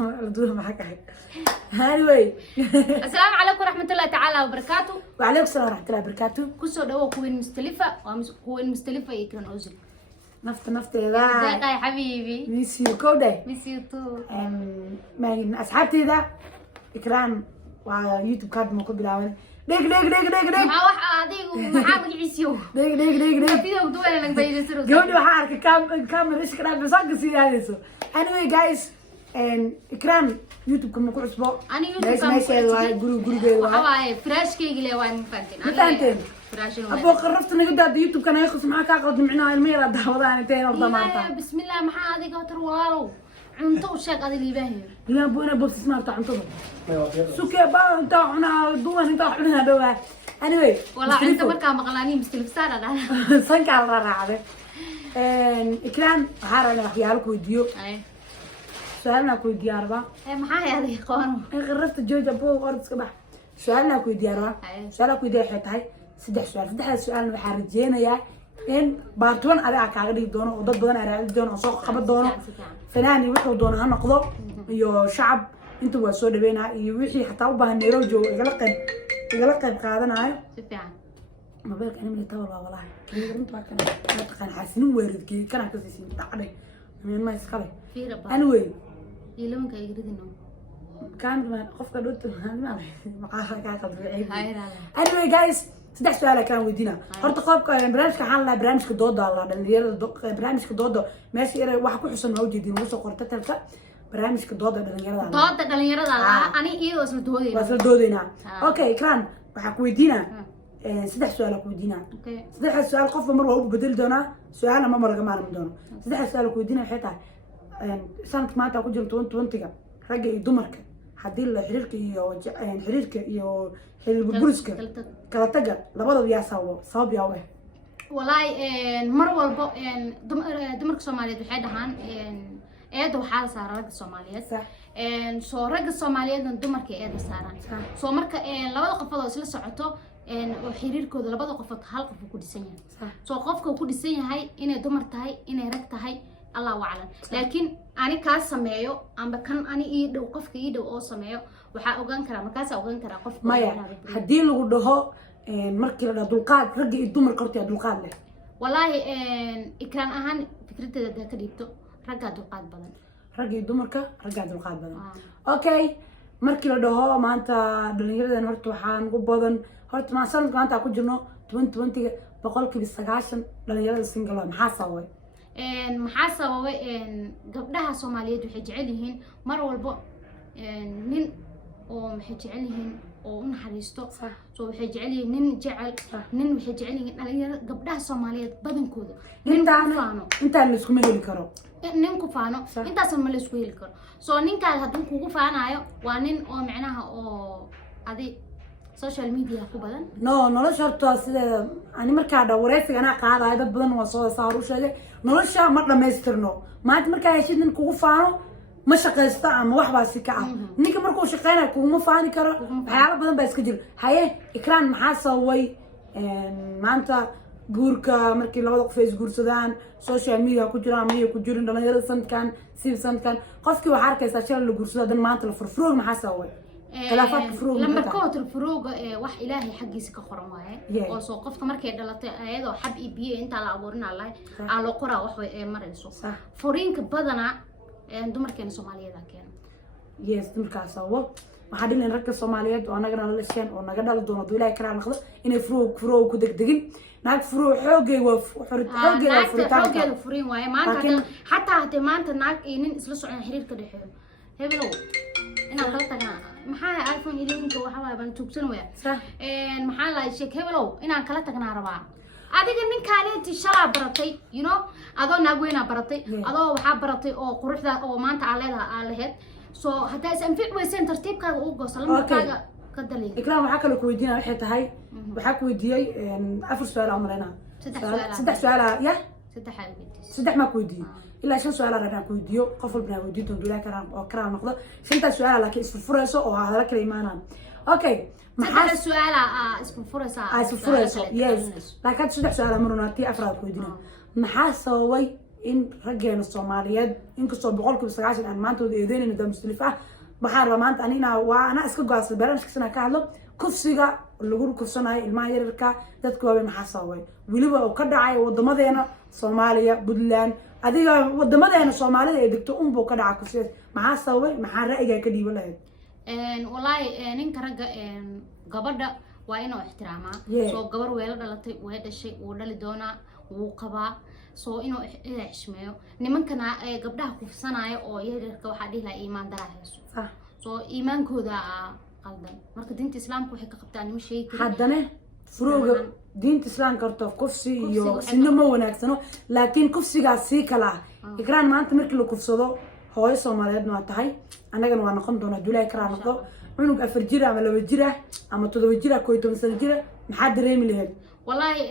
الدور معك هاي anyway السلام عليكم ورحمة الله تعالى وبركاته. وعليكم السلام ورحمة الله وبركاته. كسر دوا كوين مستلفة وكوين مستلفة يكون أوزل. نفط ازيك ذا يا حبيبي؟ ميسيو كودة ميسيو تو. ما أصحابتي ذا إكران ويوتيوب كارد موكو بلاون ديك maxaa wax adigu maxaa magiciisiyo ديك video duwan laga baydasiro قولي وحارك كاميرا إيش كلام بساق سيادة anyway guys إكران يوتيوب كم نقول أسبوع أنا يوتيوب ليش كم ما يصير واي جرو waxaa fresh كيجي لي وين فانتين فانتين fresh أبو قرفت إني قد يوتيوب كان يخص معك أقعد معنا الميرا ده وضعني تين أرض مارتا بسم الله maxaa adiga tarwaalo cunto sheeg adiga liibaahay لا أبونا بوس سمعت عن طبعا سوكي با أنت أنا دوان أنت أحنا دوان anyway والله أنت markaa maqlaani mustilifsaan ada صنك على الرعاة إكران هارنا وحيالك ويديو سؤالنا كوي دياربا maxaa adiga qoon غرفت جوج أبوه أرض صباح سؤالنا كوي دياربا سؤالنا كوي ديار حتى سدح سؤال وحارجينا يا إن بارتون أنا كعادي دونه وضد بدنا أراد دونه وساق خبط دونه فناني وحده دونه هنقضه يو شعب أنتوا وسود بينا يوحي حتى وبه النيروجو يقلقن قادنا هاي سفيان ما بالك أنا من التور والله كذا أنتوا كان حاسين وارد كي كان كذا تعالي من ما يسخله في ربا anyway يلوم كي يردينه كان ما قف كدوت ما معها كاقد هاي anyway guys سدح سؤال كان ودينا هرت قابك برنامجك حالنا برنامجك دودا الله دلنيرada برنامجك دودا ماشي waxa ku xusan ma ujeedin oo soo qorta talka برنامجك دودا dhalinyarada ani iyadoo isla doodayna wasla doodayna okay kran waxa ku weydiina سدح سؤال ku weydiina سدح سؤال qof mar waa u bedel doona su'aal ma laga maarmi doono سدح سؤال ku weydiina waxay tahay sanad maanta ku jirto 2020 ragga iyo dumarka hadii la xiriirka iyo xiriir burburuska kala taga labadaba yaa sabab yaa weey wallahi mar walbo dumarka Soomaaliyeed waxay dhahaan eedo waxa la saaraa ragga Soomaaliyeed soo ragga Soomaaliyeed dumarka eedo saaran soo marka labada qofood oo isla socoto oo xiriirkooda labada qofood hal qof ku dhisan yahay soo qofka ku dhisan yahay inay dumar tahay inay rag tahay الله أعلم لكن أنا كاس سمايو أم بكن أنا إيدو قف كيدو أو سمايو وح أوجان كرا مكاس أوجان كرا قف ما يا حدين لو ده مركل دلقات رجع يدوم القرطي دلقات له والله إكران أهان فكرة ده كريبتو رجع دلقات بدن رجع يدوم رجع دلقات بدن أوكي مركل ده ما أنت دلنيرة ده هرت وحان وبدن هرت مع سنة ما أنت أكون جنو 2020 بقولك بالسجاشن دلنيرة السنجلة محاسوي maxaa sababay gabdhaha Soomaaliyeed waxay jecel yihiin mar walba nin oo maxay jecel yihiin oo u naxariisto soo waxay jecel yihiin nin jecel nin waxay jecel yihiin dhalinyarada gabdhaha Soomaaliyeed badankooda inta la isku heli karo nin ku faano intaas ma la isku heli karo soo ninkaas haduu kugu faanayo waa nin oo macnaha oo adi social media ku badan nolosha horta sida ani markaa dhawareysiga ana qaadaay dad badan waa soo saar u sheegay nolosha ma dhameystirno maanta markaa heshid nin kugu faano ma shaqeysta ama wax baa si ka ah ninka markuu shaqeynaa kuma faani karo waxyaalo badan baa iska jira haye ikraan maxaa sababay maanta guurka markii labada qof is guursadaan social media ku jiraan ama ku jirin dhalinyarada sanadkan qofkii waxa arkaysaa shalay la guursado dan maanta la furfuroog maxaa sababay لما كنت الفروق wax ilaahay xaqiisa ka qoran waaye oo soo qofka markay dhalatay ayadoo xab ibiye inta la abuurin Allah aan loo qoraa wax way marayso furiinka badana dumarkeena Soomaaliyeed keen yes dumarkaas waxa dhiman ragga Soomaaliyeed oo anaga la leeshan oo naga dhal doono ilaahay kara naqdo inay furuu ku degdegin naag furuu xoogay waa xoogeeda furiin waaye maanta hatta maanta naag inin isla socon xiriirka dhaxeeyo hebelow ina kala tagnaa maxaa iPhone 11 waxa waa baan tuugsan weeyaa maxaa la sheek hebelow inaan kala tagnaa rabaa adiga ninkaaleeti shalaa baratay you know adoo naagweena baratay adoo waxa baratay oo quruxda oo maanta aan lahayd soo hadaa is anfic weysan tartiibkaaga u goosan markaaga ka dalay ikraam waxa kale ku weydiinaa waxay tahay waxa ku weydiiyay afar su'aal amarayna saddex su'aal ya saddex ma ku weydiiyay إلا شن سؤال أنا كوديو قفل بنا وديتهم دولا كرام نقطة شنت سؤال لكن اسم فرصة أو هذا كلمانا أوكي محل سؤال اسم فرصة اسم فرصة يس لكن شنت سؤال مروناتي أفراد كودينا محاسوي in raggeena Soomaaliyeed inkastoo 100% aan maanta wada eedeynayno dad Muslim ah waxaan rabaa maanta ana iska go'aasay barnaamijkiisana ka hadlo kufsiga lagu kufsanayo ilmaha yararka dadka waa maxaa sababay waliba oo ka dhacay wadamadeena Soomaaliya Puntland adiga wadamadeena Soomaalida ee degto buu ka dhacay kufsiga maxaa sababay maxaa ra'yiga ka dhiiban lahayd wallahi ninka ragga gabadha waa inuu ixtiraamaa soo gabar weela dhalatay way dhashay uu dhali doonaa wuu qabaa soo inuu xishmeeyo nimankana gabdhaha kufsanaayo oo yararka waxa dhihi lahaa iimaan daraa hayso soo iimaankooda qaldan marka diinta islaamku waxay ka qabtaan nima sheegi haddana furuuga diinta islaamka horta kufsi iyo sinno ma wanaagsano laakiin kufsigaas si kala ikraan maanta markii la kufsado hooyo Soomaaliyeed waa tahay annagana waa noqon doona Duulay Ikraan noqdo cunug 4 jir ama 2 jir ama 7 jir 12 sano jir maxaa dareemi lahayd wallahi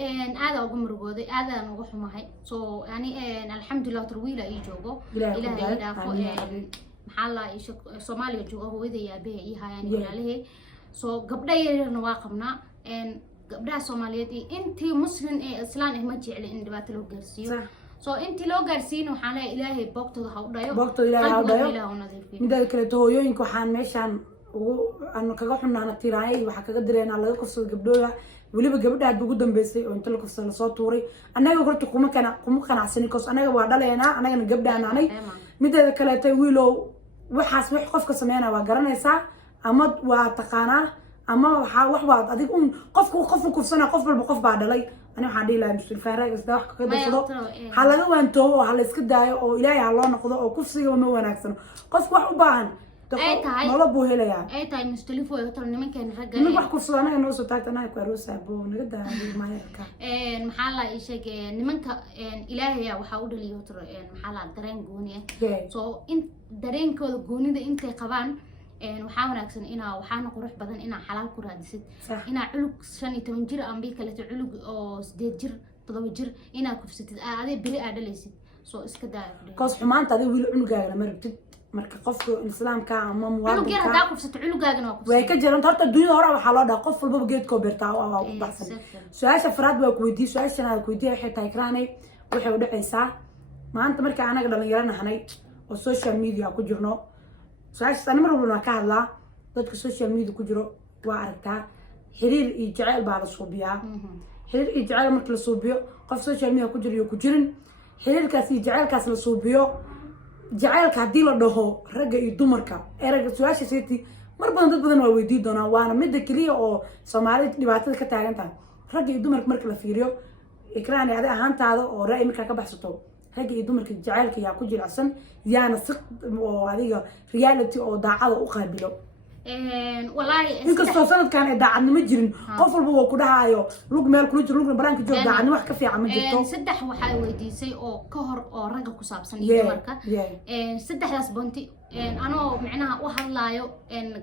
aada ugu murugooday aada ugu xumahay soo yani alxamdulillah tarwiila ay joogo ilaahay dhaafo maxaa la isha Soomaaliya joogo hooyada yaabaha iyo hayaan ilaalihi soo gabdha yarna waa qabnaa gabdhaha Soomaaliyeed intii muslim ee islaan ah ma jecel in dhibaato loo gaarsiiyo soo intii loo gaarsiin waxaan leeyahay ilaahay boogtooda ha u dhayo midda kale hooyooyinka waxaan meeshan ugu aan kaga xunaana tiraayay waxa kaga direena laga kufsado gabdhooda waliba gabadha ugu dambeysay oo inta la kufsado la soo tuuray anaga horta kuma qanacsan koos anaga waa dhaleena anagana gabdhaanay midda kale tay wiilow waxaas wax qofka sameeyana waa garanaysaa ama waa taqaanaa ama wax waa adig qofku kufsana qof walba qof baa dhalay أنا حدي لا مش الفارق بس ده واحد كده صدق حلا جوا أنتوا حلا إسكت أو إلهي الله نقضه أو كفسي وما وناكسن قص واحد وبان ما لبوا هلا يعني أي تاي مستلفوا يطلع نمك كان رجع نروح كفسي أنا نوصل تاعت أنا كروس أبو نقدر ما يركع محلا إيش نمك إلهي وحاول اللي يطلع محلا درين جونية so إن درين كل جوني ده أنت قبان waxaa wanaagsan waxaana qurux badan xalaal ku raadisid culug 15 jir aan bii kale culug oo 8 jir 7 jir kufsatid aad bari aad dhalaysid soo iska daayay qof xumaanta aad wiil cunugaaga ma rabtid marka qofka islaamka ama muwaadinka culug yar daa kufsatid cunugaaga waa way ka jiraan horta dunyada hore waxa loo dhahay qof walba geedko beertaa oo u baxsan su'aasha faraad waa ku weydiin su'aashan aad ku weydiin waxay tahay Ikraanay waxay u dhacaysaa maanta marka anaga dhalinyaranahay oo social media ku jirno سؤالش أنا مرة بقول نكاه الله ضد السوشيال ميديا كجرو وعرفتها حرير يجعل بعض الصوبيا حرير يجعل مثل الصوبيا قف السوشيال ميديا كجرو كجرن حرير كاس يجعل كاس الصوبيا جعل كهدي له ده رجع يدمرك رجع سؤالش سيتي مرة بدنا ويدي دونا وأنا مدة كلية أو سمعت دبعتك كتاعنا رجع يدمرك مركل فيريو إكراني هذا أهانت هذا أو رأي مركل بحثته رجع يدمرك جعلك يا كجر عشان يانا ثق وهذه رياليتي أو داعة وقابله. والله. إنك استوصلت كان داعة نمجرن قفل بوا كده هايو لوك مال كلوج لوك برانك جو داعة نوح كفي عم جتو. سدح وحاول ديسي أو كهر أو رجع كسابسن يدمرك. سدح لاس بنتي أنا معناها واحد لايو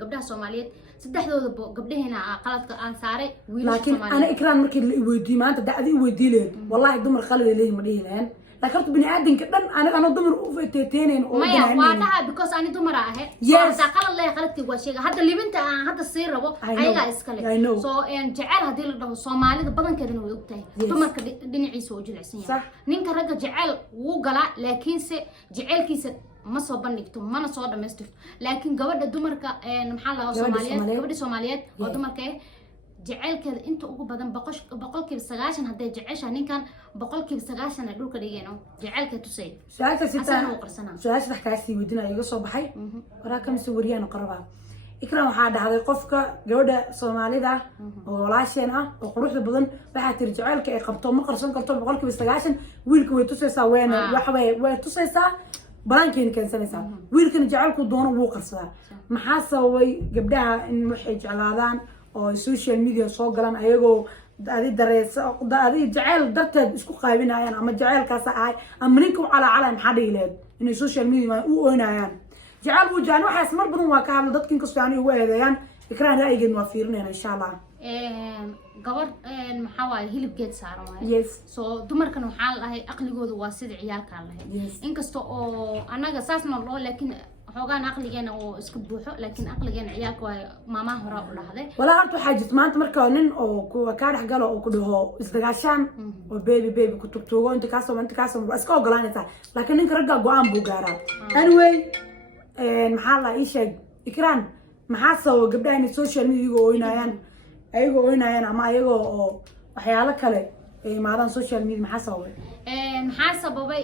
قبلها سوماليات سدح ذو قبله هنا قلت أنصاري. لكن أنا إكرام مركي ودي ما أنت داعي ودي له والله يدمر خلي ليه مدينين. لكن بني آدم كده أنا دمر تيتين ما يا واتها because أنا دمر أهه yes قال الله قالت وشيء هذا اللي بنت هذا السير ربو أيها إسكالي so جعل هذه الدم الصومالي بدن كده إنه يقطع دمر كدني عيسى وجل عسين صح نين كرجع جعل وقلا لكن جعل كيس ما صوب نكتم ما نصود مستفت لكن قبل الدمر محلها صوماليات قبل الصوماليات ودمر كه جعل كذا أنت أقول بدن بقول كيف سجاشن هذا جعش هني كان بقول كيف سجاشن أقول كده جينو جعل كتوسي سؤال ستة سؤال تحكي ودنا يقصوا بحي وراكم سوريا نقربها إكرام هذا هذا قفك جودة صومالي ده ولا شيء وقروح بدن بعد ترجع لك قبطوا مقرصن قبطوا بقول كيف سجاشن ويلك ويتوسي سوين وحوي ويتوسي سا بلانكين كان سنة ويلك جعلكوا دون وقرصها محاسة وجبدها إن محج على هذا oo social media soo galan ayagoo daadi jacayl dadka isku qaybinayaan ama jacaylkaas ay ama ninka cala maxaa dhiileed in social media u oonayaan jacayl uu jaan waxa ismar badan waa ka hadlo dadka inkastoo aan ugu eedeeyaan Ikraan ra'yigeed waa fiirinayna insha Allah gabar maxaa waay hilibgeed saaran waay yes so dumarkan waxaa lahay aqligoodu waa sida ciyaalka lahay inkastoo oo anaga saasna loo laakiin xogaan aqligeena oo iska buuxo laakiin aqligeena ciyaalka waa maamaha hore u dhahday wala horta waxaa jirta maanta marka nin oo kuwa ka dhex galo oo ku dhaho isdagaashaan oo baby ku tugtuugo inta kaasoo iska ogolaanaysaa laakiin ninka ragga go-aan buu gaaraa anyway maxaa la ii sheeg ikraan maxaa sababa gabdhaha inay social media ayagoo oynayaan ama ayagoo oo waxyaalo kale ay imaadaan social media maxaa sababay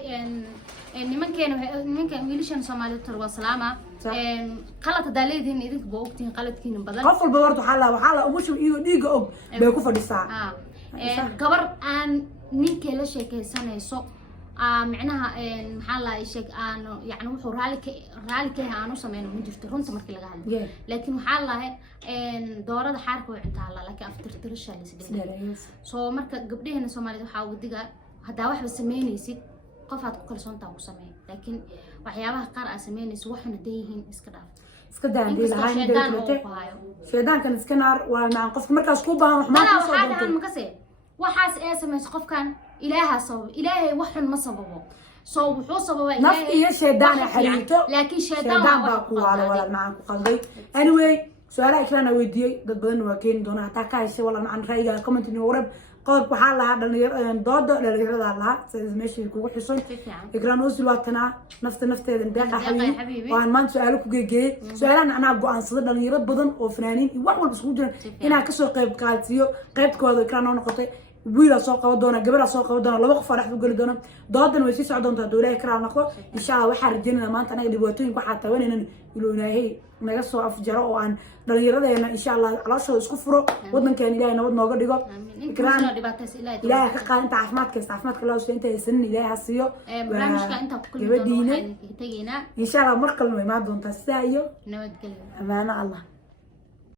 nimankan wiilashan Soomaaliyeed tarwa salaama qalad daleedin idinku baa ogtiin qaladkiina badan qof walba horta waxaa la umushu iyo dhiiga og bay ku fadhisaa gabar aan ninkee la sheekaysanayso macnaha maxaa la sheeg aan yani wuxuu raali ka aanu sameeyno ma jirto runta markii laga hadlo laakiin waxaa lahay doorada xaarka way cuntaa laakiin aftirtirisha la sidii soo marka gabdhaheena Soomaaliyeed waxaa ugu diga hadaa waxba sameynaysid qof aad ku kalsoontaa ku sameey laakiin waxyaabaha qaar aad sameynaysid waxna deeyihiin iska daandii lahayn sheedaankan iska naar waa macaan qofka markaas ku baahan wax ma soo doonto waxaas ee sameys qofkan ilaaha sabab ilaahay waxan ma sababo soo wuxuu sababay nafti iyo sheedaan xariirto laakiin sheedaan baa ku wala macaan ku qalday anyway su'aalaha ikraan weydiiyay dad badan waa keeni doona hataa ka heshay wala macaan ra'yiga comment inuu warab qodob waxaa lahaa dhalinyarada lahaa sida meeshii kugu xusun ikraan usul waatana nafteeda deeqa xabiib waan maan su'aalo ku geeyay su'aalahan anaa go'aansada dhalinyaro badan oo fanaaniin wax walba isku jiraan inaa ka soo qayb qaadsiyo qaybkooda ikraan oo noqotay wiil soo qabo doona gabar soo qabo doona laba qof oo dhaxdu gali doona doodan way sii socon doontaa dawladda ikraan noqdo insha Allah waxa rajaynaa maanta anaga dhibaatooyin waxa taawanayna inuu ilaahay naga soo afjaro oo aan dhalinyaradeena insha Allah caloosha isku furo wadankeena ilaahay nabad nooga dhigo ikraan ilaahay ka qaadinta caafimaadka loo soo intay sanin ilaahay hasiyo barnaamijka inta ku kulmi doona insha Allah mar kale way ma doontaa sidaa iyo nabadgelyo amaana Allah